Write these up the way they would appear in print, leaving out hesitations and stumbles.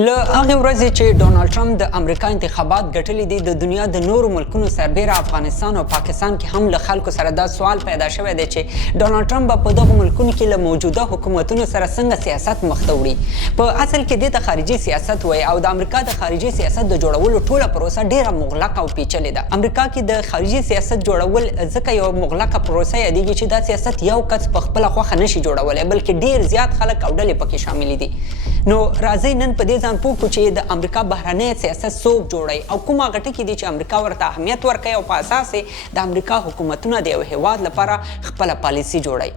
له هغې ورځې چې ډونالډ ټرمپ د امریکا انتخابات ګټلي دي د دنیا د نورو ملکونو سربیره افغانستان او پاکستان کې هم له خلکو سره دا سوال پیدا شوی دی چې ډونالډ ټرمپ په دغو ملکونو کې له موجوده حکومتونو سره څنګه سیاست مخته وړي. په اصل کې دې ته خارجي سیاست وایي او د امریکا د خارجي سیاست د جوړولو ټوله پروسه ډیره مغلقه او پیچلې ده. امریکا کې د خارجي سیاست جوړول ځکه یو مغلقه پروسه یادېږي چې دا سیاست یو کس په خپله خوښه نشي جوړولی بلکې ډیر زیات خلک او ډلې پکې شامل دي. نو راځئ نن په دې ځان پوه کړو چې د امریکا بهرنی سیاست څوک جوړوي او کوم هغه ټکي دي چې امریکا ورته اهمیت ورکوي او په اساس یې د امریکا حکومتونه د یو هیواد لپاره خپله پالیسي جوړوي.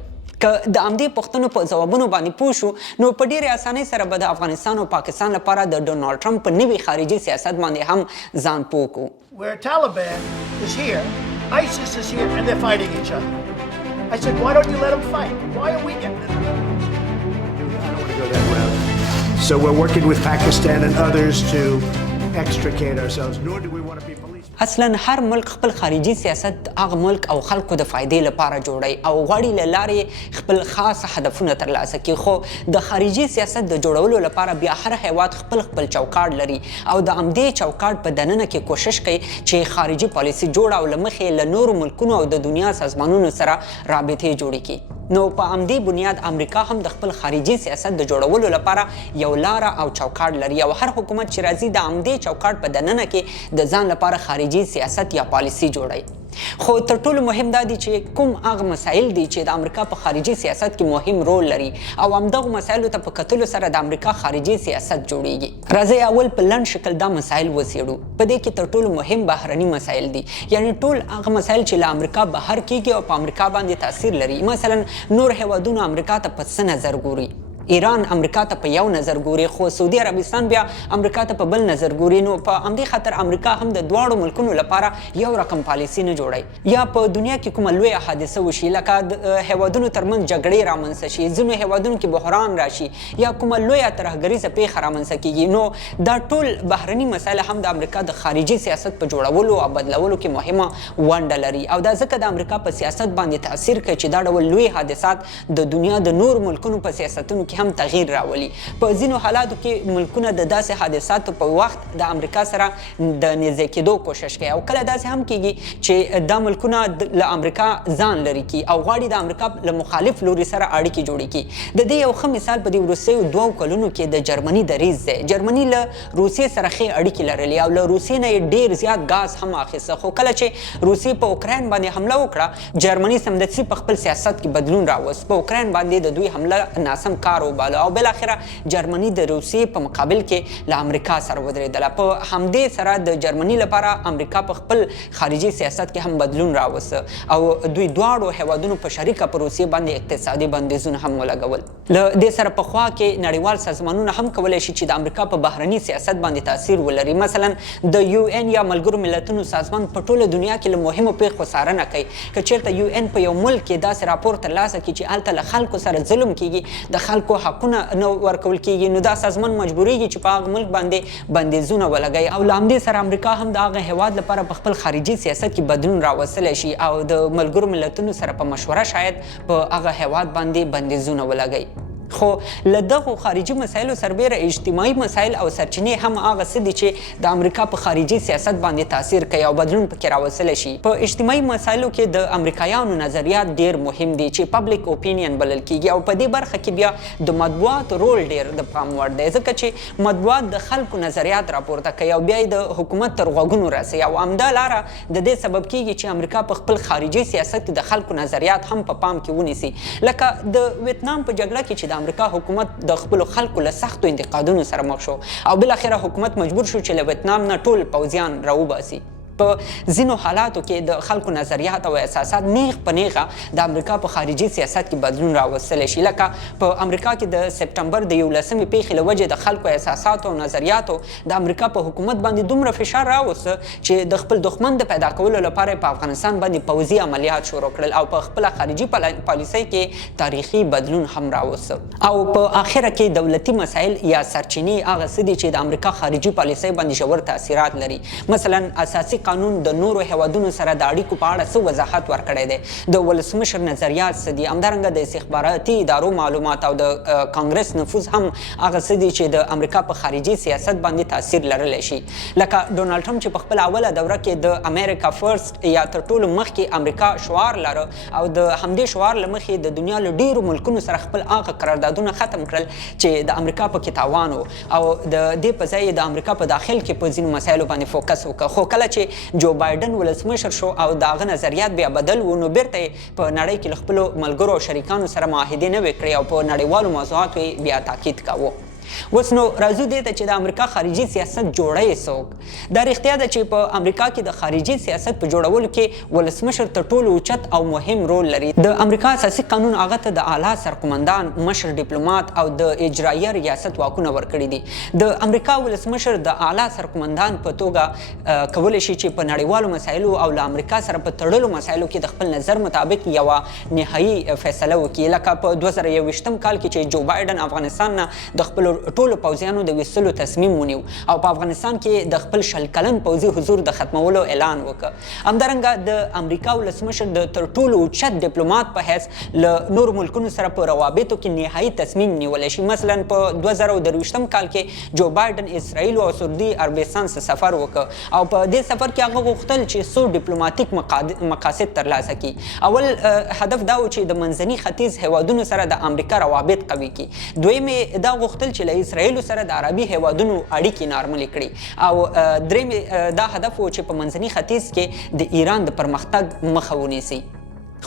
که د همدې پوښتنو په ځوابونو باندې پوه شو نو په ډېرې اسانۍ سره به د افغانستان او پاکستان لپاره د ډونالډ ټرمپ په نوي خارجي سیاست باندې هم ځان پوه کړو. Where Taliban is here, ISIS is here, and they're fighting each other. I said, why don't you let them fight? Why are we getting it? I don't want to go that route. So we're working with Pakistan and others to extricate ourselves, nor do we want to be police. اصلا هر ملک خپل خارجي سیاست هغه ملک او خلکو د فایدې لپاره جوړوي او غواړي له لارې خپل خاص هدفونه ترلاسه کړي. خو د خارجي سیاست د جوړولو لپاره بیا هر هیواد خپل چوکاټ لري او د همدې چوکاټ په دننه کې کوشش کوي چې خارجي پالیسي جوړه او له مخې له نورو ملکونو او د دنیا سازمانونو سره رابطې جوړې کړي. نو په همدې بنیاد امریکا هم د خپل خارجي سیاست د جوړولو لپاره یو لاره او چوکاټ لري او هر حکومت چې راځي د همدې چوکاټ په دننه کې د ځان لپاره خارجي سیاست یا پالیسي جوړوي. خو تر ټولو مهم دا دي چې کوم هغه مسایل دي چې د امریکا په خارجي سیاست کې مهم رول لري او همدغو مسایلو ته په کتلو سره د امریکا خارجي سیاست جوړیږي. راځئ اول په لنډ شکل دا مسایل وڅېړو. په دې کې تر ټولو مهم بهرني مسایل دي، یعنی ټول هغه مسایل چې له امریکا بهر کیږي او په امریکا باندې تاثیر لري. مثلا نور هیوادونه امریکا ته په څه نظر ګوري؟ ایران امریکا ته په یو نظر ګوري خو سعودي عربستان بیا امریکا ته په بل نظر ګوري. نو په همدې خاطر امریکا هم د دواړو ملکونو لپاره یو رقم پالیسي نه جوړوي. یا په دنیا کې کومه لویه حادثه وشي لکه د هیوادونو ترمنځ جګړې رامنځته شي، ځینو هیوادونو کې بحران راشي یا کومه لویه ترهګریزه پیښه رامنځته کیږي، نو دا ټول بهرني مسایل هم د امریکا د خارجي سیاست په جوړولو او بدلولو کې مهمه ونډه لري او دا ځکه د امریکا په سیاست باندې تاثیر کوي چې دا ډول لوی حادثات د دنیا د نور ملکونو په سیاستونو هم تغییر راولي. په ځینو حالاتو کې ملکونه د داسې حادثاتو په وخت د امریکا سره د نږدې کېدو کوشش کوي او کله داسې هم کیږي چې دا ملکونه له امریکا ځان لرې کړي او غواړي د امریکا له مخالف لوري سره اړیکې جوړې کړي. د دې یو ښه مثال په دې وروستیو 2 کلونو کې د جرمني دریځ دی. جرمني له روسیې سره ښې اړیکې لرلې او له روسیې نه یې ډېر زیات ګاز هم اخیسته، خو کله چې روسیې په اوکراین باندې حمله وکړه جرمني سمدستي په خپل سیاست کې بدلون راوست. په اوکراین باندې د دوی حمله ناسم کار وباله او بالاخره جرمني د روسیې په مقابل کې له امریکا سره ودرېدله. په همدې سره د جرمني لپاره امریکا په خپل خارجي سیاست کې هم بدلون راوست او دوی دواړو هیوادونو په شریکه په روسیې باندې اقتصادي بندیزونه هم ولګول. له دې سره پخوا کې نړیوال سازمانونه هم کولی شي چې د امریکا په بهرني سیاست باندې تاثیر ولري. مثلا د یو ان یا ملګرو ملتونو سازمان په ټوله دنیا کې له مهمو پیښو څارنه کوي. که چېرته یو ان په یو ملک کې داسې راپور ترلاسه کړي چې هلته له خلکو سره ظلم کیږي، د خلکو حقونه نه ورکول کیږي، نو دا سازمان مجبوریږي چې په هغه ملک باندې بندیزونه ولګوي او له همدې سره امریکا هم د هغه هیواد لپاره په خپل خارجي سیاست کې بدلون راوستلی شي او د ملګرو ملتونو سره په مشوره شاید په هغه هیواد باندې بندیزونه ولګوي. خو له دغو خارجي مسایلو سربیره اجتماعي مسایل او سرچینې هم هغه څه دي چې د امریکا په خارجي سیاست باندې تاثیر کوي او بدلون پکې راوستلی شي. په اجتماعي مسایلو کې د امریکایانو نظریات ډېر مهم دي چې پبلک اوپینین بلل کیږي او په دې برخه کې بیا د مطبوعاتو رول ډېر د پام وړ دی ځکه چې مطبوعات د خلکو نظریات راپورته کوي او بیا یې د حکومت تر غوږونو رسوي او همدا لاره د دې سبب کیږي چې امریکا په خپل خارجي سیاست کې د خلکو نظریات هم په پام کې ونیسي. لکه د ویتنام په جګړه کې چې د امریکا حکومت د خپلو خلکو له سختو انتقادونو سره مخ شو او بالاخره حکومت مجبور شو چې له ویتنام نه ټول پوځیان راوباسي. په ځینو حالاتو کې د خلکو نظریات او احساسات نیغ په نیغه د امریکا په خارجي سیاست کې بدلون راوستلی شي. لکه په امریکا کې د سپټمبر د 11مې پیښې له وجې د خلکو احساساتو او نظریاتو د امریکا په حکومت باندې دومره فشار راوسته چې د خپل دښمن د پیدا کولو لپاره په افغانستان باندې پوځي عملیات شروع کړل او په خپله خارجي پالیسۍ کې تاریخي بدلون هم راوسته. او په آخره کې دولتي مسایل یا سرچینې هغه څه دي چې د امریکا خارجي پالیسۍ باندې ژور تاثیرات لري. مثلا اساسي قانون د نورو هیوادونو سره د اړیکو په اړه څه وضاحت ورکړی دی، د ولسمشر نظریات څه دي، همدارنګه د استخباراتي ادارو معلومات او د کانګرس نفوذ هم هغه څه دي چې د امریکا په خارجي سیاست باندې تاثیر لرلی شي. لکه ډونالډ ټرمپ چې په خپل اوله دوره کې د امریکا فرست یا تر ټولو مخکې امریکا شعار لره او د همدې شعار له مخې د دنیا له ډیرو ملکونو سره خپل هغه قراردادونه ختم کړل چې د امریکا په کې تاوان و او د دې په ځای د امریکا په داخل کې په ځینو مسایلو باندې فوکس وکړ. خو کله چې جو بایدن ولسمشر شو او د هغه نظریات بیا بدل و، نو بیرته په نړۍ کې له خپلو ملګرو او شریکانو سره معاهدې نوې کړې او په نړیوالو موضوعاتو یې بیا تاکید کاوه. اوس نو راځو دې ته چې د امریکا خارجي سیاست جوړی څوک. دا رښتیا ده چې په امریکا کې د خارجي سیاست په جوړولو کې ولسمشر تر ټولو اوچت او مهم رول لري. د امریکا اساسي قانون هغه ته د اعلی سرقمندان، مشر ډیپلوماټ او د اجرایه ریاست واکونه ورکړي دي. د امریکا ولسمشر د اعلی سرقمندان په توګه کولی شي چې په نړیوالو مسایلو او له امریکا سره په تړلو مسایلو کې د خپل نظر مطابق یوه نهایي فیصله وکړي. لکه په 2021 کال کې چې جو بایدن افغانستان نه د خپلو ټولو پوځیانو د ویستلو تصمیم ونیو او په افغانستان کې د خپل 100 کلن پوځي حضور د ختمولو اعلان وکړ. همدارنګه د امریکا ولسمشر د تر ټولو اوچت ډیپلوماټ په حیث له نورو ملکونو سره په روابطو کې نهایي تصمیم نیولی شي. مثلا په 2023 کال کې جو بایدن اسرائیل او سعودي عربستان څخه سفر وکړ او په دې سفر کې هغه غوښتل چې څو ډیپلوماټیک مقاصد ترلاسه کړي. اول هدف دا و چې د منځني ختیځ هیوادونو سره د امریکا روابط قوي کړي. دویم دا غوښتل چې له اسرائیل سره د عربي هیوادونو اړیکې نارملې کړي او دریم دا هدف و چې په منځني ختیځ کې د ایران د پرمختګ مخه ونیسي.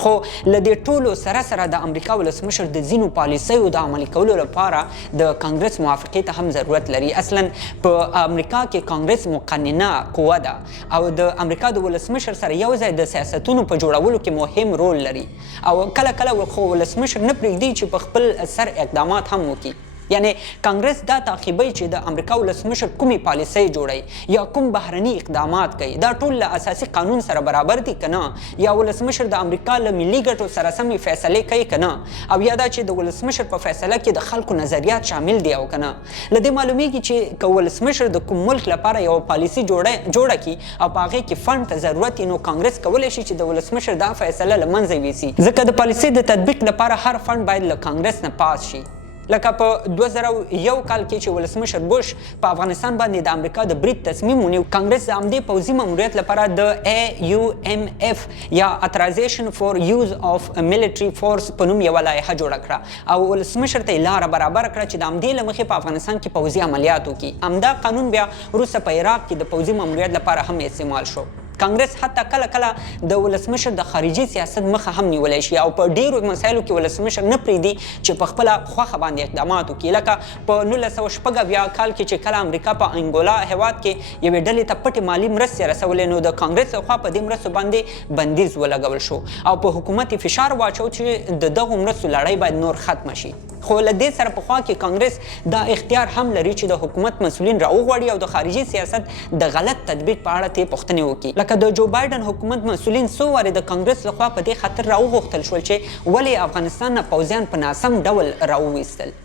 خو له دې ټولو سره سره د امریکا ولسمشر د ځینو پالیسیو د عملي کولو لپاره د کانګرس موافقې ته هم ضرورت لري. اصلا په امریکا کې کانګرس مقننه قوه ده او د امریکا د ولسمشر سره یو ځای د سیاستونو په جوړولو کې مهم رول لري او کله کله خو ولسمشر نه پرېږدي چې په خپل سر اقدامات هم وکړي. یعنی کانګرس دا تعقیبوي چې د امریکا ولسمشر کومې پالیسۍ جوړوي یا کوم بهرني اقدامات کوي، دا ټول له اساسي قانون سره برابر دي که نه، یا ولسمشر د امریکا له ملي ګټو سره سمې فیصلې کوي که نه، او یا دا چې د ولسمشر په فیصله کې د خلکو نظریات شامل دي او که نه. له دې معلومیږي چې که ولسمشر د کوم ملک لپاره یوه پالیسي جوړه کړي او په هغې کې فنډ ته ضرورت وي، نو کانګرس کولی شي چې د ولسمشر دا فیصله له منځه یوسي، ځکه د پالیسۍ د تطبیق لپاره هر فنډ باید له کانګرس نه پاس شي. لکه په 2001 کال کې چې ولسمشر بوش په افغانستان باندې د امریکا د برید تصمیم ونیو، کانګرس د همدې پوځي ماموریت لپاره د AUMF یا Authorization for Use of Military Force په نوم یوه لایحه جوړه کړه او ولسمشر ته یې لاره برابره کړه چې د همدې له مخې په افغانستان کې پوځي عملیات وکړي. همدا قانون بیا وروسته په عراق کې د پوځي ماموریت لپاره هم استعمال شو. کانګرس حتی کله کله د ولسمشر د خارجي سیاست مخه هم نیولی شي او په ډیرو مسایلو کې ولسمشر نه پرېږدي چې په خپله خوښه باندې اقدامات وکړي. لکه په 1906 کال کې چې کله امریکا په انګولا هیواد کې یوې ډلې ته پټې مالي مرستې رسولې، نو د کانګرس لخوا په دې مرستو باندې بندیز ولګول شو او په حکومت یې فشار واچو چې د دغو مرستو لړۍ باید نور ختمه شي. خو له دې سره پخوا کې کانګرس دا اختیار هم لري چې د حکومت مسؤلین راوغواړي او د خارجي سیاست د غلط تطبیق په اړه ترې پوښتنې وکړي. لکه د جو بایدن حکومت مسؤلین څو وارې د کانګرس لخوا په دې خاطر راوغوښتل شول چې ولې افغانستان نه پوځیان په ناسم ډول راوویستل.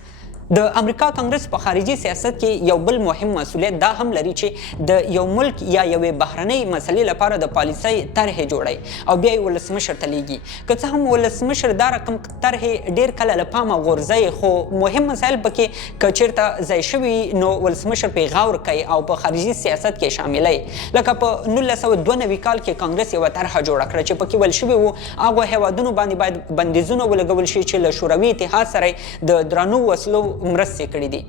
د امریکا کانګرس په خارجي سیاست کې یو بل مهم مسؤلیت دا هم لري چې د یو ملک یا یوې بهرنۍ مسلې لپاره د پالیسۍ طرحې جوړوي او بیا یې ولسمشر ته لیږي. که څه هم ولسمشر دا رقم طرحې ډېر کله له پامه غورځوي، خو مهم مسایل پکې که چېرته ځای شوي نو ولسمشر پرې غور کوي او په خارجي سیاست کې شاملوي. لکه په 1992 کال کې کانګرس یوه طرحه جوړه کړه چې پکې ویل شوي وو هغو هیوادونو باندې باید بندیزونه ولګول شي چې له شوروي اتحاد سره د درنو وسلو مرستې کړي دي.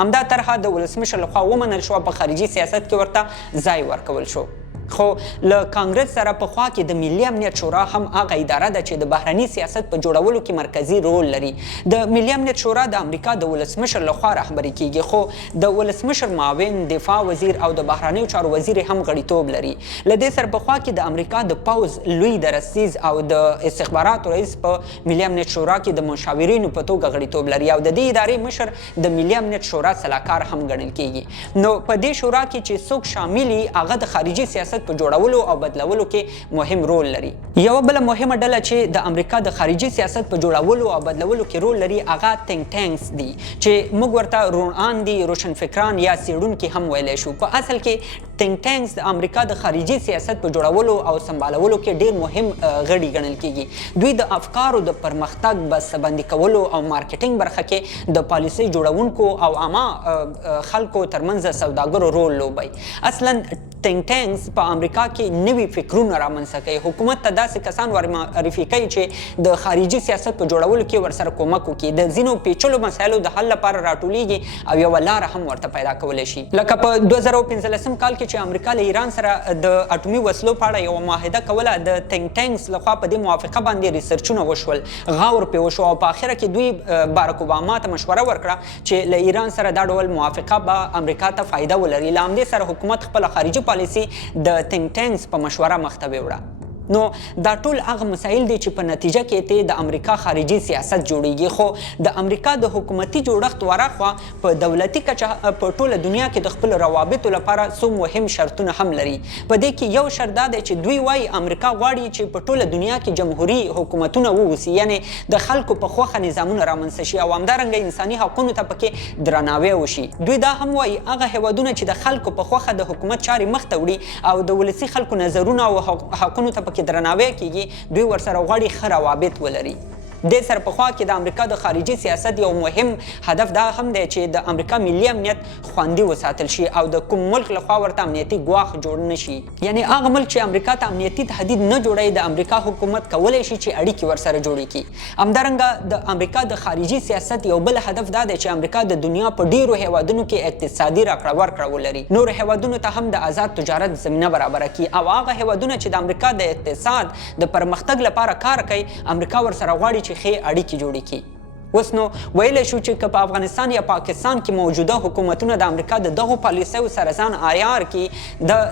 همدا طرحه د ولسمشر لخوا ومنل شو، په خارجي سیاست کې ورته ځای ورکول شو. خو له کانګرس سره پخوا کې د ملي امنیت شورا هم هغه اداره ده چې د بهرني سیاست په جوړولو کې مرکزي رول لري. د ملي امنیت شورا د امریکا د ولسمشر لخوا رهبري کیږي، خو د ولسمشر معاون، دفاع وزیر او د بهرنیو چارو وزیر هم غړیتوب لري. له دې سره پخوا کې د امریکا د پوځ لوی درستیز او د استخباراتو رئیس په ملي امنیت شورا کې د مشاورینو په توګه غړیتوب لري او د دې ادارې مشر د ملي امنیت شورا سلاکار هم ګڼل کیږي. نو په دې شورا کې چې څوک شامل وي هغه د خارجي سیاست سیاست په جوړولو او بدلولو کې مهم رول لري. یو بل مهمه ډله چې د امریکا د خارجي سیاست په جوړولو او بدلولو کې رول لري هغه تینک ټانکس دي چې موږ ورته روڼان دي، روشنفکران یا څېړونکي هم ویلی شو. په اصل کې تینک ټانکس د امریکا د خارجي سیاست په جوړولو او سمبالولو کې ډیر مهم غړي ګڼل کیږي. دوی د افکارو د پرمختګ بسته‌بندي کولو او مارکیټینګ برخه کې د پالیسۍ جوړونکو او عامه خلکو ترمنځ سوداګرو رول لوبوي. اصلا تینک ټانکس په امریکا کې نوي فکرونه رامنځته کوي. حکومت ته داسې کسان ورمعرفي کوي چې د خارجي سیاست په جوړولو کې ورسره کومک وکړي، د ځینو پیچلو مسایلو د حل لپاره راټولیږي او یوه لاره هم ورته پیدا کولی شي. لکه په 2015 کال کې چې امریکا له ایران سره د اټومي وسلو په اړه یوه معاهده کوله، د تینک ټانکس لخوا په دې موافقه باندې ریسرچونه وشول، غور پرې وشو او په اخره کې دوی بارک اوباما ته مشوره ورکړه چې له ایران سره دا ډول موافقه به امریکا ته فایده ولري. له همدې سره حکومت خپله خارجي پالیسي د تینک ټانکس په مشوره مخته وړه. نو دا ټول هغه مسایل دي چې په نتیجه کې د امریکا خارجي سیاست جوړیږي. خو د امریکا د حکومتي جوړښت ورخوا په دولتي کچه په ټوله دنیا کې د خپل روابطو لپاره څو مهم شرطونه هم لري. په دې کې یو شرط دا دی چې دوی وایي امریکا غواړي چې په ټوله دنیا کې جمهوري حکومتونه واوسي، یعنی د خلکو په خوښه نظامونه رامنځته شي او همدارنګه انساني حقونو ته پکې درناوی وشي. دوی دا هم وایي هغه هیوادونه چې د خلکو په خوښه د حکومت چارې مخته وړي او د ولسي خلکو نظرونه او حقونو ته کې درناوی کیږي، دوی ورسره غواړي ښه روابط ولري. د سر په خوا کې د امریکا د خارجي سیاست یو مهم هدف دا هم دی چې د امریکا ملي امنیت خوندي وساتل شي او د کوم ملک لخوا ورته امنیتي ګواښ جوړ نه شي. یعنی هغه ملک چې امریکا ته امنیتي تهدید نه جوړوي د امریکا حکومت کولی شي چې اړیکې ورسره جوړې کړي. همدارنګه د امریکا د خارجي سیاست یو بل هدف دا دی چې امریکا د دنیا په ډیرو هیوادونو کې اقتصادي راکړه ورکړه ولري، نور هیوادونو ته هم د آزاد تجارت زمینه برابره کړي او هغه هیوادونه چې د امریکا د اقتصاد د پرمختګ لپاره کار کوي امریکا ورسره غواړي چې ښې اړیکې جوړې کړي. اوس نو ویلی شو چې که په افغانستان یا پاکستان کې موجوده حکومتونه د امریکا د دغو پالیسیو سره ځان عیار کړي،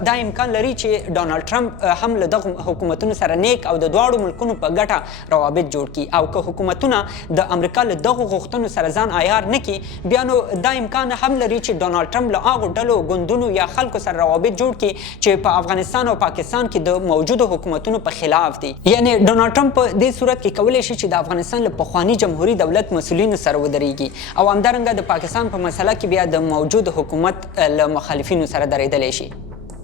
دا امکان لري چې ډانلډ ټرمپ هم له دغو حکومتونو سره نیک او د دواړو ملکونو په ګټه روابط جوړ کړي. او که حکومتونه د امریکا له دغو غوښتنو سره ځان عیار نه کړي، بیا نو دا امکان هم لري چې ډانلډ ټرمپ له هغو ډلو ګوندونو یا خلکو سره روابط جوړ کړي چې په افغانستان او پاکستان کې د موجودو حکومتونو په خلاف دي. یعنی ډانلډ ټرمپ په دې صورت کې کولی شي چې د افغانستان له پخواني جمهوري دولت مسؤلینو سره ودرېږي او همدارنګه د پاکستان په مسله کې بیا د موجود حکومت له مخالفینو سره درېدلی شي.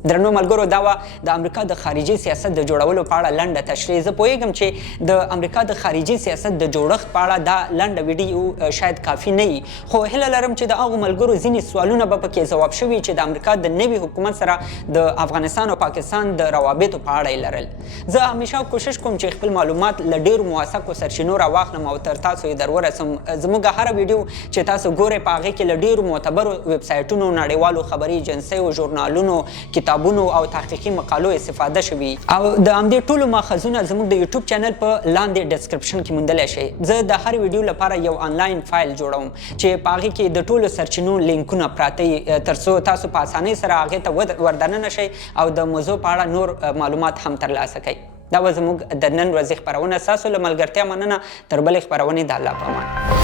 درنو ملګرو، دا وه د امریکا د خارجي سیاست د جوړولو په اړه لنډه تشریح. زه پوهیږم چې د امریکا د خارجي سیاست د جوړښت په اړه دا لنډه ویډیو شاید کافي نه وي، خو هیله لرم چې د هغو ملګرو ځینې سوالونه به پکې ځواب شوي چې د امریکا د نوي حکومت سره د افغانستان او پاکستان د روابطو په اړه یې لرل. زه همیشه کوشش کوم چې خپل معلومات له ډېرو موثقو سرچینو راواخلم او تر تاسو یې درورسم. زموږ هره ویډیو چې تاسو ګورئ په هغې کې له ډېرو معتبرو ویبسایټونو، نړیوالو خبري ایجنسیو، ژورنالونو، کتابونو او تحقیقي مقالو استفاده شوي او د همدې ټولو ماخذونه زموږ د یوټیوب چینل په لاندې ډسکرپشن کې موندلی شئ. زه د هر ویډیو لپاره یو آنلاین فایل جوړوم چې په هغې کې د ټولو سرچینو لینکونه پراته وي تر څو تاسو په اسانۍ سره هغې ته وردننه شئ او د موضوع په اړه نور معلومات هم ترلاسه کړئ. دا به زموږ د نن ورځې خپرونه. ستاسو له ملګرتیا مننه. تر بلې خپرونې د الله په امان.